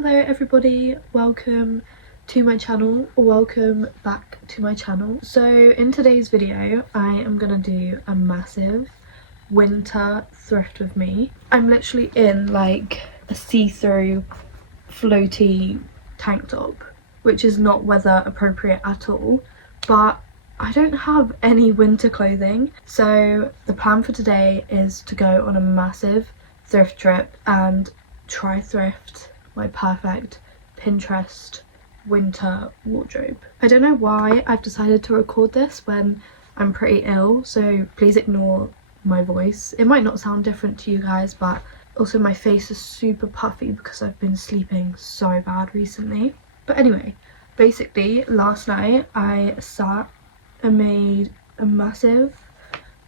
Hello everybody, welcome to my channel, or welcome back to my channel. So in today's video I am gonna do a massive winter thrift with me. I'm literally in like a see-through floaty tank top, which is not weather appropriate at all, but I don't have any winter clothing. So the plan for today is to go on a massive thrift trip and try thrift my perfect Pinterest winter wardrobe. I don't know why I've decided to record this when I'm pretty ill, so please ignore my voice. It might not sound different to you guys, but also my face is super puffy because I've been sleeping so bad recently. But anyway, basically last night I sat and made a massive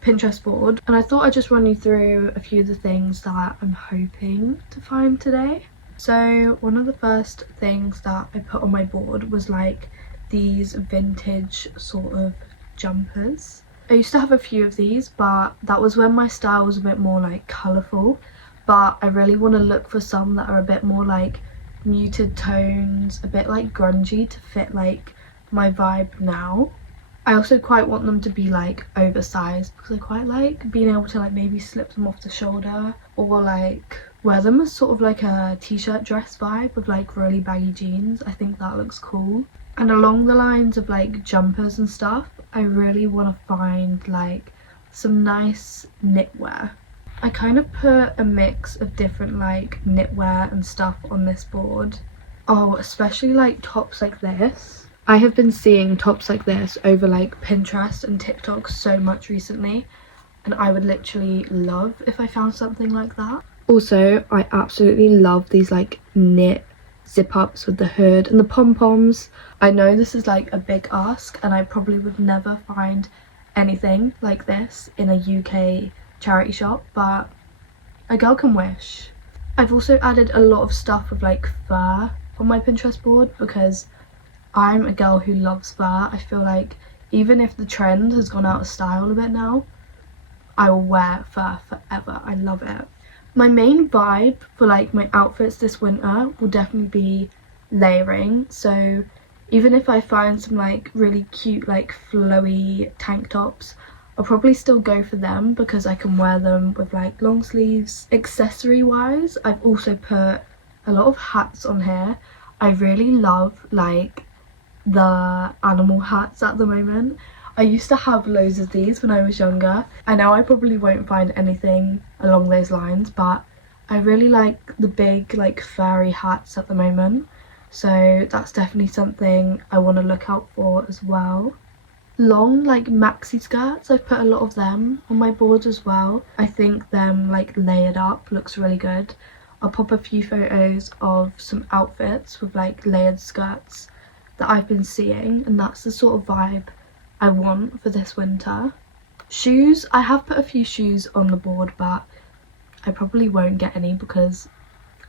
Pinterest board, and I thought I'd just run you through a few of the things that I'm hoping to find today. So one of the first things that I put on my board was like these vintage sort of jumpers. I used to have a few of these, but that was when my style was a bit more like colourful, but I really want to look for some that are a bit more like muted tones, a bit like grungy to fit like my vibe now. I also quite want them to be like oversized because I quite like being able to like maybe slip them off the shoulder, or like wear them as sort of like a t-shirt dress vibe with like really baggy jeans. I think that looks cool. And along the lines of like jumpers and stuff, I really want to find like some nice knitwear. I kind of put a mix of different like knitwear and stuff on this board. Oh, especially like tops like this. I have been seeing tops like this over like Pinterest and TikTok so much recently, and I would literally love if I found something like that. Also, I absolutely love these like knit zip ups with the hood and the pom-poms. I know this is like a big ask and I probably would never find anything like this in a UK charity shop, but a girl can wish. I've also added a lot of stuff with like fur on my Pinterest board because I'm a girl who loves fur. I feel like even if the trend has gone out of style a bit now, I will wear fur forever. I love it. My main vibe for like my outfits this winter will definitely be layering. So even if I find some like really cute like flowy tank tops, I'll probably still go for them because I can wear them with like long sleeves. Accessory wise, I've also put a lot of hats on here. I really love like the animal hats at the moment. I used to have loads of these when I was younger. I know I probably won't find anything along those lines, but I really like the big like furry hats at the moment, so that's definitely something I want to look out for as well. Long like maxi skirts, I've put a lot of them on my board as well. I think them like layered up looks really good. I'll pop a few photos of some outfits with like layered skirts that I've been seeing, and that's the sort of vibe I want for this winter. Shoes, I have put a few shoes on the board, but I probably won't get any because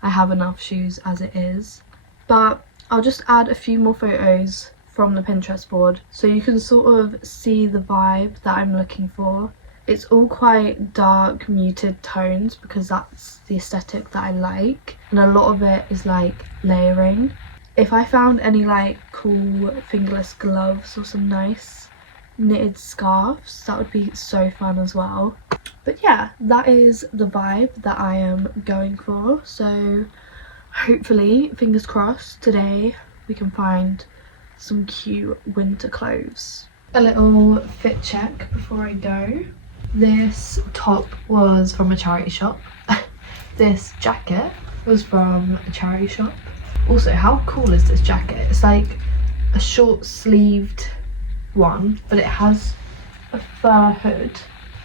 I have enough shoes as it is. But I'll just add a few more photos from the Pinterest board so you can sort of see the vibe that I'm looking for. It's all quite dark, muted tones because that's the aesthetic that I like, and a lot of it is like layering. If I found any like cool fingerless gloves or some nice knitted scarves, that would be so fun as well. But yeah, that is the vibe that I am going for. So hopefully, fingers crossed, today we can find some cute winter clothes. A little fit check before I go. This top was from a charity shop. This jacket was from a charity shop. Also, how cool is this jacket? It's like a short sleeved one, but it has a fur hood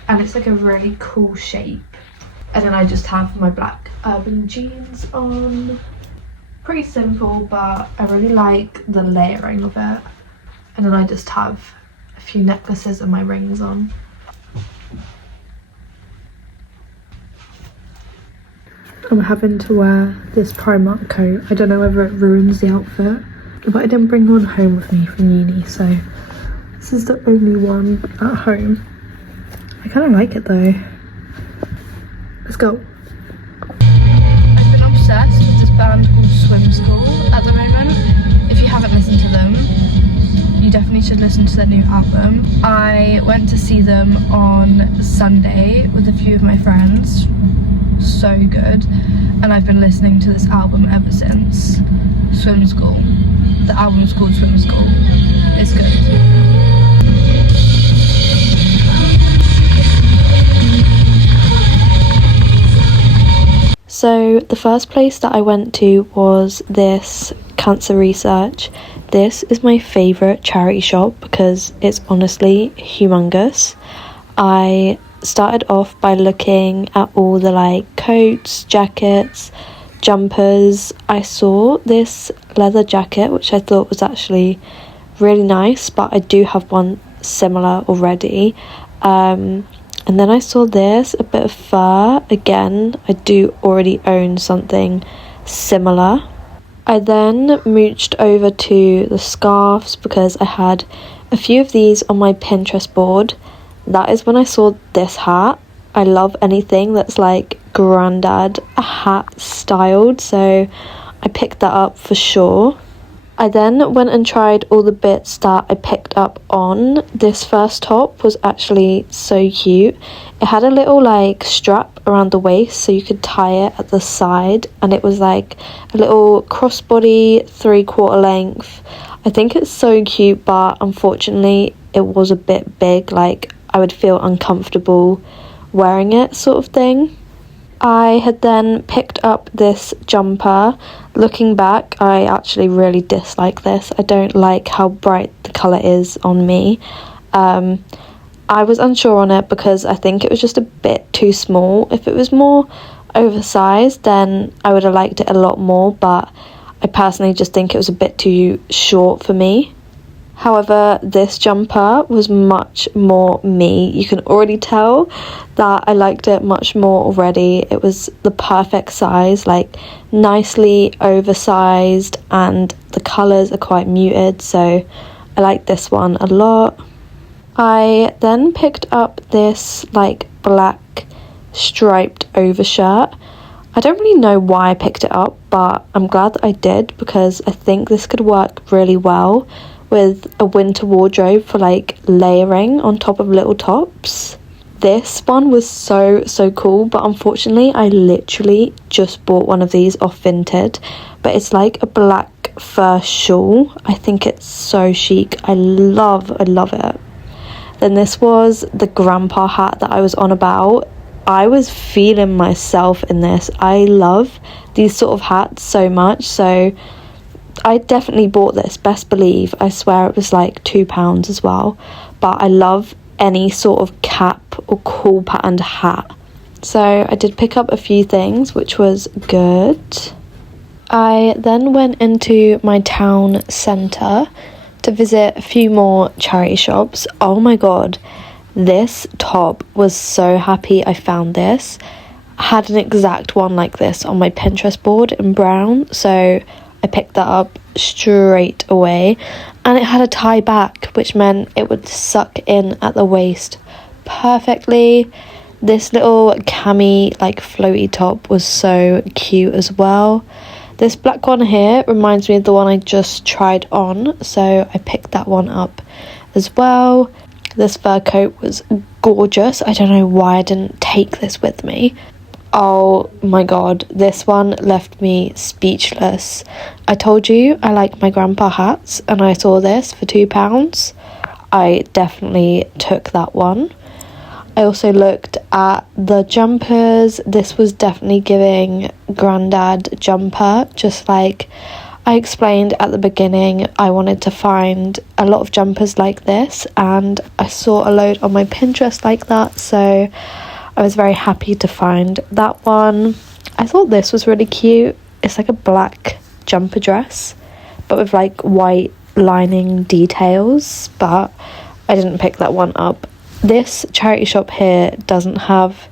and it's like a really cool shape. And then I just have my black urban jeans on. Pretty simple, but I really like the layering of it. And then I just have a few necklaces and my rings on. I'm having to wear this Primark coat. I don't know whether it ruins the outfit, but I didn't bring one home with me from uni, so this is the only one at home. I kind of like it though. Let's go. I've been obsessed with this band called Swim School at the moment. If you haven't listened to them, you definitely should listen to their new album. I went to see them on Sunday with a few of my friends. So good. And I've been listening to this album ever since. Swim School. The album is called Swim School. It's good. So the first place that I went to was this cancer research. This is my favourite charity shop because it's honestly humongous. I started off by looking at all the like coats, jackets, jumpers. I saw this leather jacket which I thought was actually really nice, but I do have one similar already. And then I saw this, a bit of fur. Again, I do already own something similar. I then mooched over to the scarves because I had a few of these on my Pinterest board. That is when I saw this hat. I love anything that's like granddad hat styled, so I picked that up for sure. I then went and tried all the bits that I picked up on. This first top was actually so cute. It had a little like strap around the waist so you could tie it at the side, and it was like a little crossbody 3/4 length. I think it's so cute, but unfortunately it was a bit big, like I would feel uncomfortable wearing it sort of thing. I had then picked up this jumper. Looking back, I actually really dislike this. I don't like how bright the colour is on me. I was unsure on it because I think it was just a bit too small. If it was more oversized, then I would have liked it a lot more, but I personally just think it was a bit too short for me. However, this jumper was much more me. You can already tell that I liked it much more already. It was the perfect size, like nicely oversized, and the colours are quite muted, so I like this one a lot. I then picked up this like black striped overshirt. I don't really know why I picked it up, but I'm glad that I did because I think this could work really well with a winter wardrobe for like layering on top of little tops. This one was so cool, but unfortunately I literally just bought one of these off Vinted, but it's like a black fur shawl. I think it's so chic. I love it. Then this was the grandpa hat that I was on about. I was feeling myself in this. I love these sort of hats so much, so I definitely bought this, best believe. I swear it was like £2 as well, but I love any sort of cap or cool patterned hat. So I did pick up a few things, which was good. I then went into my town centre to visit a few more charity shops. Oh my god, this top was so happy I found this. I had an exact one like this on my Pinterest board in brown, so I picked that up straight away, and it had a tie back, which meant it would suck in at the waist perfectly. This little cami like floaty top was so cute as well. This black one here reminds me of the one I just tried on, so I picked that one up as well. This fur coat was gorgeous. I don't know why I didn't take this with me. Oh my god, this one left me speechless. I told you I like my grandpa hats, and I saw this for £2. I definitely took that one. I also looked at the jumpers. This was definitely giving granddad jumper, just like I explained at the beginning. I wanted to find a lot of jumpers like this, and I saw a load on my Pinterest like that, so I was very happy to find that one. I thought this was really cute. It's like a black jumper dress, but with like white lining details, but I didn't pick that one up. This charity shop here doesn't have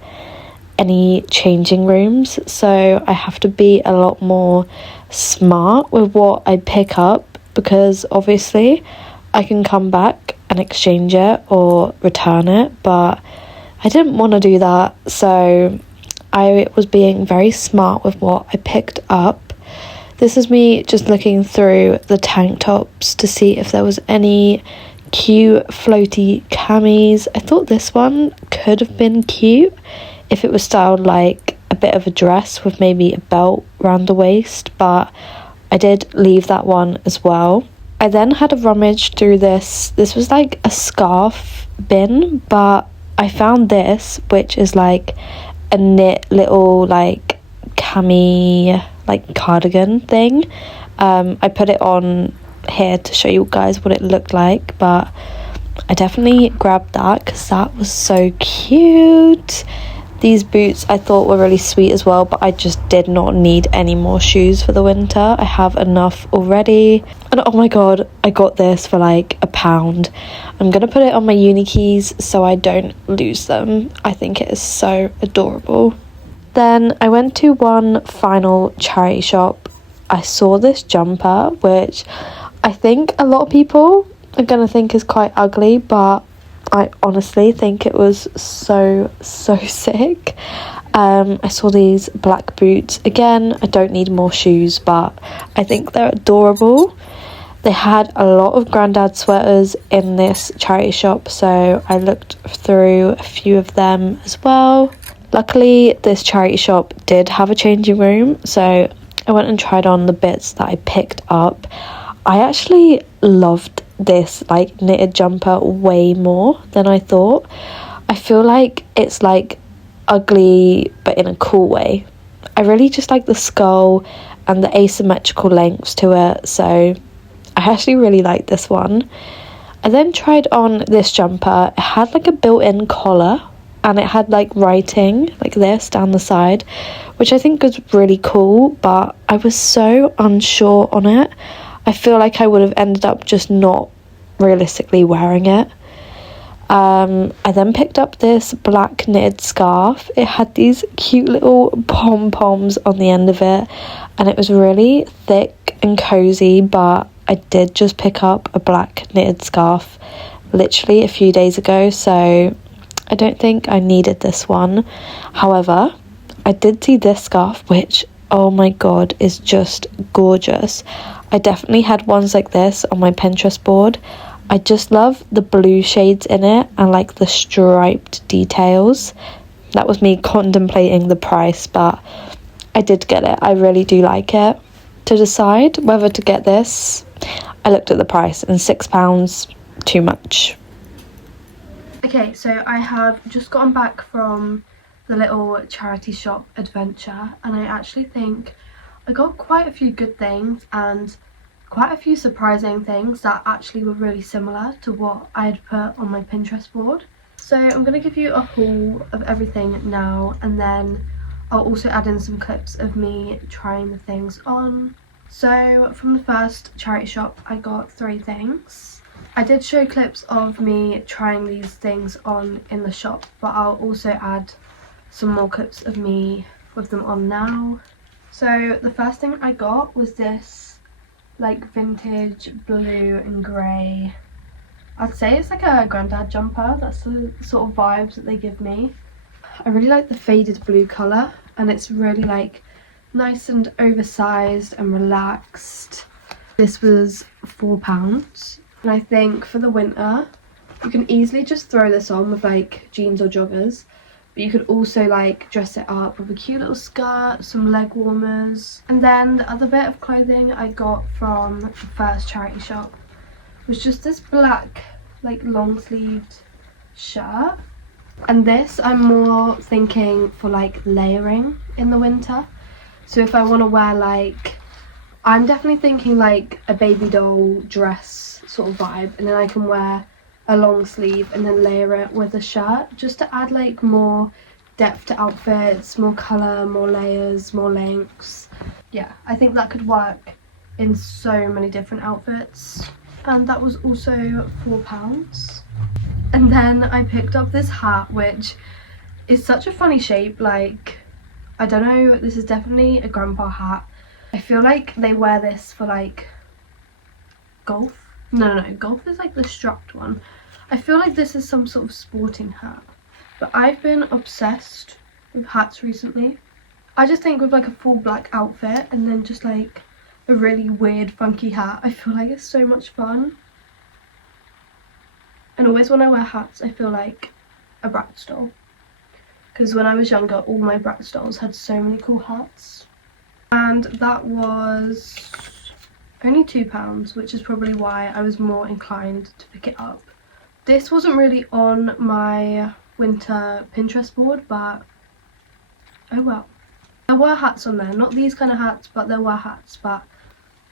any changing rooms, so I have to be a lot more smart with what I pick up, because obviously I can come back and exchange it or return it, but I didn't want to do that, so I was being very smart with what I picked up. This is me just looking through the tank tops to see if there was any cute floaty camis. I thought this one could have been cute if it was styled like a bit of a dress with maybe a belt around the waist, but I did leave that one as well. I then had a rummage through this. This was like a scarf bin, but I found this, which is like a knit little like cami like cardigan thing. I put it on here to show you guys what it looked like, but I definitely grabbed that because that was so cute. These boots I thought were really sweet as well, but I just did not need any more shoes for the winter. I have enough already. And oh my god, I got this for like £1. I'm gonna put it on my uni keys so I don't lose them. I think it is so adorable. Then I went to one final charity shop. I saw this jumper, which I think a lot of people are gonna think is quite ugly, but I honestly think it was so sick. I saw these black boots. Again, I don't need more shoes, but I think they're adorable. They had a lot of granddad sweaters in this charity shop, so I looked through a few of them as well. Luckily, this charity shop did have a changing room, so I went and tried on the bits that I picked up. I actually loved this like knitted jumper way more than I thought. I feel like it's like ugly but in a cool way. I really just like the skull and the asymmetrical lengths to it, so I actually really like this one. I then tried on this jumper. It had like a built-in collar and it had like writing like this down the side, which I think was really cool, but I was so unsure on it. I feel like I would have ended up just not realistically wearing it. I then picked up this black knitted scarf. It had these cute little pom-poms on the end of it, and it was really thick and cozy, but I did just pick up a black knitted scarf literally a few days ago, so I don't think I needed this one. However, I did see this scarf, which, oh my god, is just gorgeous. I definitely had ones like this on my Pinterest board. I just love the blue shades in it and like the striped details. That was me contemplating the price, but I did get it. I really do like it. To decide whether to get this, I looked at the price and £6, too much. Okay, so I have just gotten back from the little charity shop adventure, and I actually think I got quite a few good things and quite a few surprising things that actually were really similar to what I had put on my Pinterest board. So I'm going to give you a haul of everything now, and then I'll also add in some clips of me trying the things on. So from the first charity shop I got 3 things. I did show clips of me trying these things on in the shop, but I'll also add some more clips of me with them on now. So the first thing I got was this like vintage blue and grey. I'd say it's like a granddad jumper. That's the sort of vibes that they give me. I really like the faded blue colour, and it's really like nice and oversized and relaxed. This was £4, and I think for the winter you can easily just throw this on with like jeans or joggers, but you could also like dress it up with a cute little skirt, some leg warmers. And then the other bit of clothing I got from the first charity shop was just this black like long sleeved shirt, and this I'm more thinking for like layering in the winter. So if I want to wear like, I'm definitely thinking like a baby doll dress sort of vibe, and then I can wear a long sleeve and then layer it with a shirt just to add like more depth to outfits, more colour, more layers, more lengths. Yeah, I think that could work in so many different outfits. And that was also £4. And then I picked up this hat, which is such a funny shape. Like, I don't know, this is definitely a grandpa hat. I feel like they wear this for like golf. No, golf is like the strapped one. I feel like this is some sort of sporting hat. But I've been obsessed with hats recently. I just think with like a full black outfit and then just like a really weird funky hat. I feel like it's so much fun. And always when I wear hats I feel like a Bratz doll. Because when I was younger all my Bratz dolls had so many cool hats. And that was only £2, which is probably why I was more inclined to pick it up. This wasn't really on my winter Pinterest board, but oh well. There were hats on there, not these kind of hats, but there were hats, but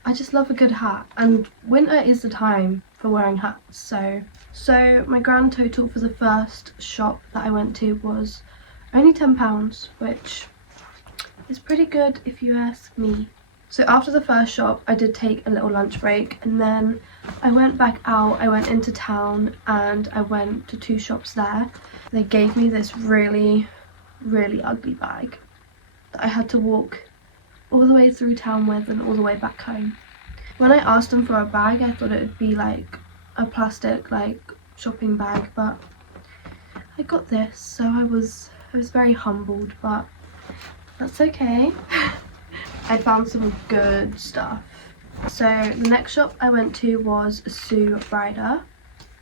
I just love a good hat, and winter is the time for wearing hats. So my grand total for the first shop that I went to was only £10, which is pretty good if you ask me. So after the first shop I did take a little lunch break, and then I went back out. I went into town and I went to 2 shops there. They gave me this really ugly bag that I had to walk all the way through town with and all the way back home. When I asked them for a bag I thought it would be like a plastic like shopping bag, but I got this, so I was very humbled, but that's okay. I found some good stuff. So the next shop I went to was Sue Brider.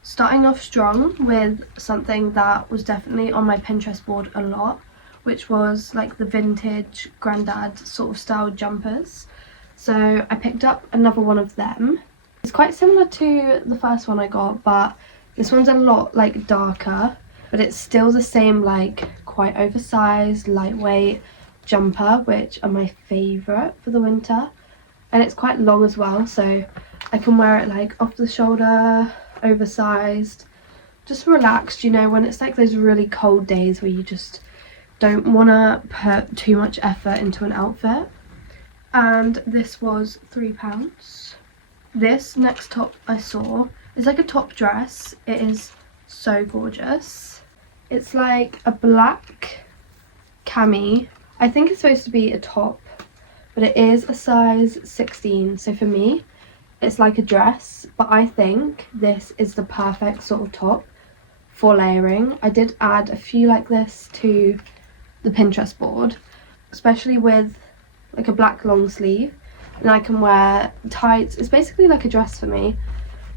Starting off strong with something that was definitely on my Pinterest board a lot, which was like the vintage granddad sort of style jumpers. So I picked up another one of them. It's quite similar to the first one I got, but this one's a lot like darker, but it's still the same like quite oversized, lightweight jumper, which are my favourite for the winter. And it's quite long as well, so I can wear it like off the shoulder, oversized, just relaxed, you know, when it's like those really cold days where you just don't want to put too much effort into an outfit. And this was £3. This next top I saw is like a top dress. It is so gorgeous. It's like a black cami. I think it's supposed to be a top, but it is a size 16, so for me it's like a dress, but I think this is the perfect sort of top for layering. I did add a few like this to the Pinterest board, especially with like a black long sleeve, and I can wear tights. It's basically like a dress for me.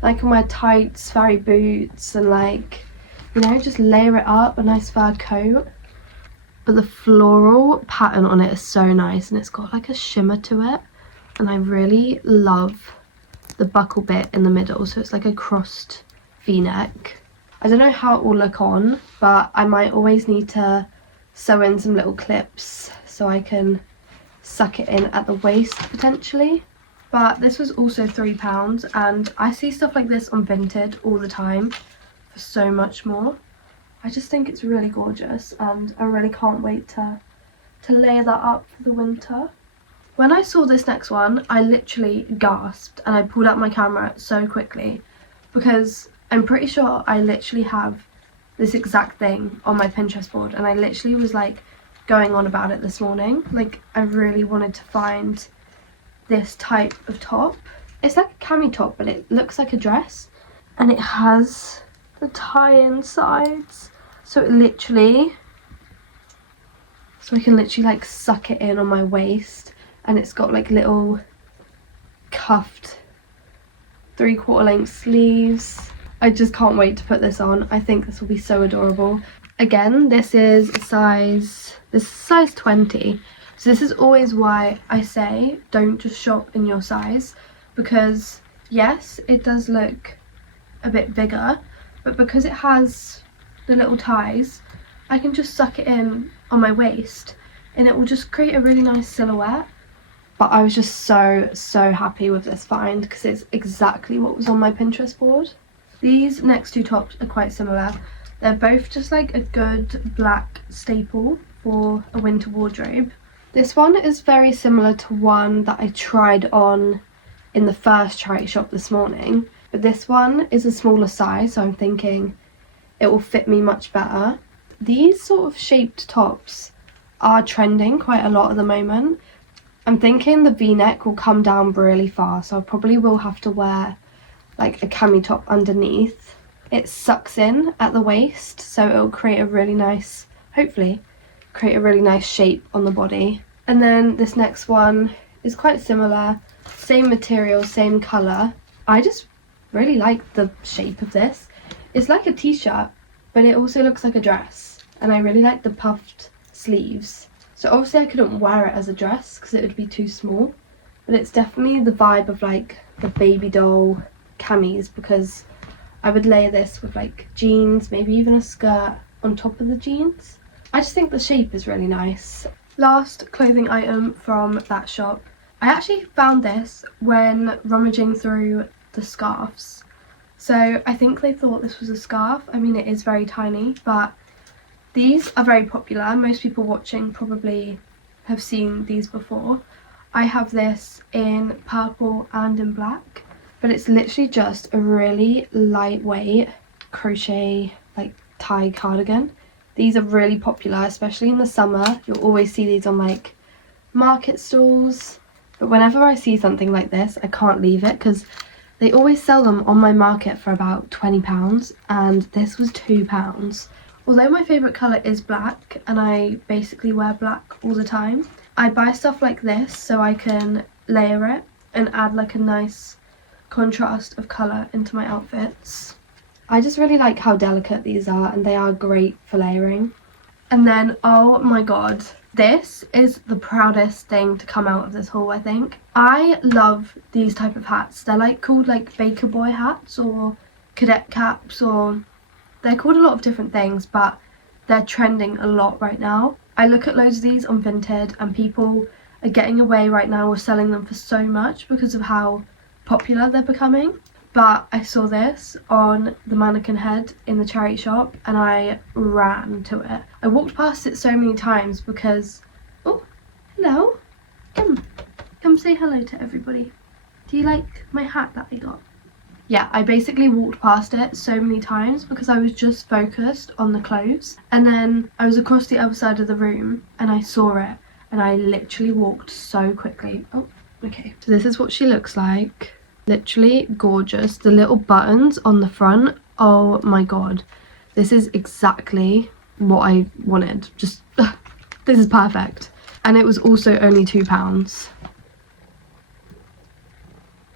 I can wear tights, furry boots, and like, you know, just layer it up, a nice fur coat. But the floral pattern on it is so nice, and it's got like a shimmer to it, and I really love the buckle bit in the middle, so it's like a crossed v-neck. I don't know how it will look on, but I might always need to sew in some little clips so I can suck it in at the waist potentially. But this was also £3, and I see stuff like this on Vinted all the time for so much more. I just think it's really gorgeous, and I really can't wait to layer that up for the winter. When I saw this next one, I literally gasped and I pulled out my camera so quickly, because I'm pretty sure I literally have this exact thing on my Pinterest board, and I literally was like going on about it this morning. Like, I really wanted to find this type of top. It's like a cami top, but it looks like a dress, and it has the tie-in sides. So I can literally like suck it in on my waist, and it's got like little cuffed 3/4 length sleeves. I just can't wait to put this on. I think this will be so adorable. Again, this is size 20. So this is always why I say don't just shop in your size, because yes, it does look a bit bigger, but because it has the little ties, I can just suck it in on my waist and it will just create a really nice silhouette. But I was just so happy with this find, because it's exactly what was on my Pinterest board. These next 2 tops are quite similar. They're both just like a good black staple for a winter wardrobe. This one is very similar to one that I tried on in the first charity shop this morning, but this one is a smaller size, so I'm thinking it will fit me much better. These sort of shaped tops are trending quite a lot at the moment. I'm thinking the v-neck will come down really far, so I probably will have to wear like a cami top underneath. It sucks in at the waist, so it'll create a really nice, hopefully create a really nice shape on the body. And then this next one is quite similar, Same material, same colour. I just really like the shape of this. It's like a t-shirt, but it also looks like a dress. And I really like the puffed sleeves. So obviously I couldn't wear it as a dress because it would be too small. But it's definitely the vibe of like the baby doll camis, because I would layer this with like jeans, maybe even a skirt on top of the jeans. I just think the shape is really nice. Last clothing item from that shop. I actually found this when rummaging through the scarves. So I think they thought this was a scarf. I mean, it is very tiny, but these are very popular. Most people watching probably have seen these before. I have this in purple and in black, but it's literally just a really lightweight crochet like tie cardigan. These are really popular, especially in the summer. You'll always see these on like market stalls. But whenever I see something like this, I can't leave it because they always sell them on my market for about £20, and this was £2. Although my favourite colour is black and I basically wear black all the time, I buy stuff like this so I can layer it and add like a nice contrast of colour into my outfits. I just really like how delicate these are, and they are great for layering. And then, oh my god, this is the proudest thing to come out of this haul, I think. I love these type of hats. They're like called like baker boy hats or cadet caps, or they're called a lot of different things, but they're trending a lot right now. I look at loads of these on Vinted, and people are getting away right now with selling them for so much because of how popular they're becoming. But I saw this on the mannequin head in the charity shop and I ran to it. I walked past it so many times because, oh, hello, come say hello to everybody. Do you like my hat that I got? Yeah, I basically walked past it so many times because I was just focused on the clothes, and then I was across the other side of the room and I saw it and I literally walked so quickly. Oh, okay. So this is what she looks like. Literally gorgeous. The little buttons on the front, oh my god, this is exactly what I wanted. Just this is perfect. And it was also only £2.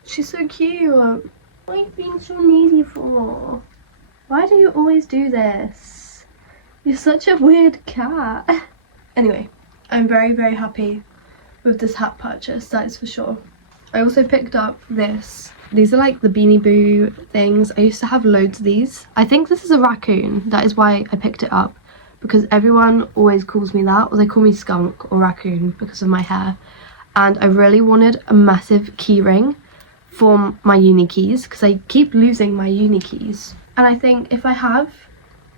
She's so cute. What are you being so needy for? Why do you always do this? You're such a weird cat. Anyway, I'm very, very happy with this hat purchase, that is for sure. I also picked up this. These are like the Beanie Boo things. I used to have loads of these. I think this is a raccoon. That is why I picked it up, because everyone always calls me that, or they call me skunk or raccoon because of my hair. And I really wanted a massive key ring for my uni keys because I keep losing my uni keys. And I think if I have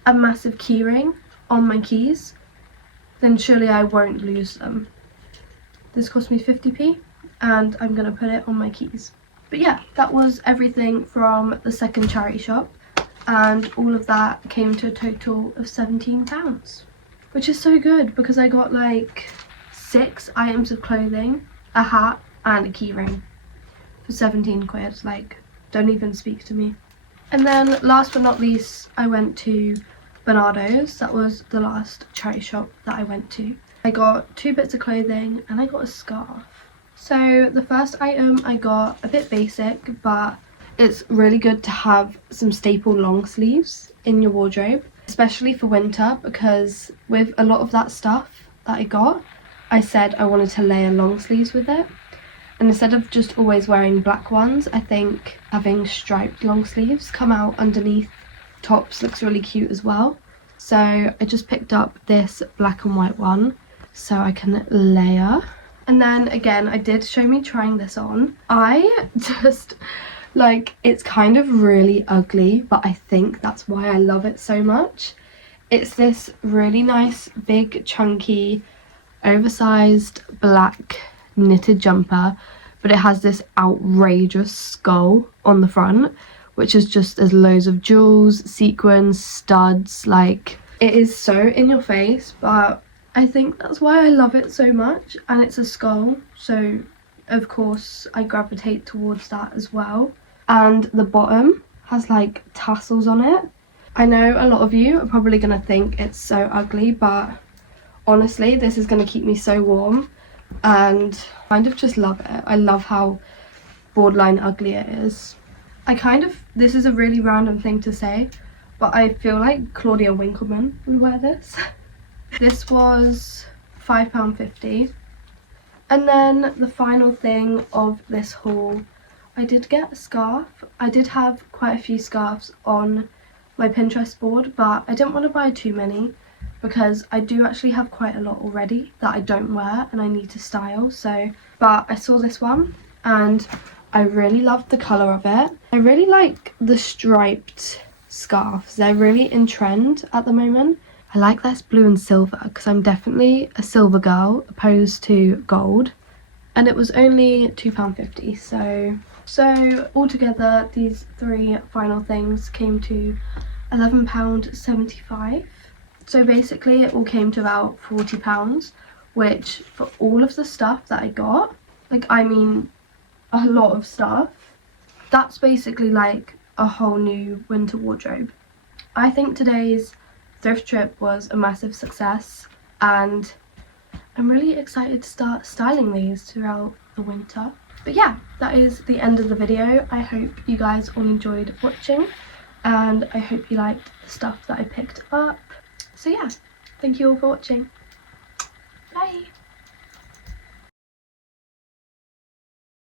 a massive key ring on my keys, then surely I won't lose them. This cost me 50p. And I'm gonna put it on my keys. But yeah, that was everything from the second charity shop, and all of that came to a total of £17, which is so good because I got like 6 items of clothing, a hat and a key ring for 17 quid. Like, don't even speak to me. And then last but not least, I went to Bernardo's. That was the last charity shop that I went to. I got 2 bits of clothing and I got a scarf. So the first item I got a bit basic, but it's really good to have some staple long sleeves in your wardrobe, especially for winter, because with a lot of that stuff that I got, I said I wanted to layer long sleeves with it. And instead of just always wearing black ones, I think having striped long sleeves come out underneath tops looks really cute as well. So I just picked up this black and white one so I can layer. And then again, I did show me trying this on. I just, like, it's kind of really ugly, but I think that's why I love it so much. It's this really nice, big, chunky, oversized black knitted jumper, but it has this outrageous skull on the front, which is just, there's loads of jewels, sequins, studs. Like, it is so in your face, but I think that's why I love it so much. And it's a skull, so of course I gravitate towards that as well. And the bottom has like tassels on it. I know a lot of you are probably gonna think it's so ugly, but honestly this is gonna keep me so warm, and I kind of just love it. I love how borderline ugly it is. This is a really random thing to say, but I feel like Claudia Winkleman would wear this. This was £5.50. And then the final thing of this haul, I did get a scarf. I did have quite a few scarves on my Pinterest board, but I didn't want to buy too many because I do actually have quite a lot already that I don't wear and I need to style. So, but I saw this one and I really loved the colour of it. I really like the striped scarves. They're really in trend at the moment. I like this blue and silver because I'm definitely a silver girl opposed to gold. And it was only £2.50. So altogether these three final things came to £11.75. So basically it all came to about £40, which for all of the stuff that I got, like I mean a lot of stuff, that's basically like a whole new winter wardrobe. I think today's thrift trip was a massive success and I'm really excited to start styling these throughout the winter. But yeah, that is the end of the video. I hope you guys all enjoyed watching and I hope you liked the stuff that I picked up. So yeah, thank you all for watching. Bye!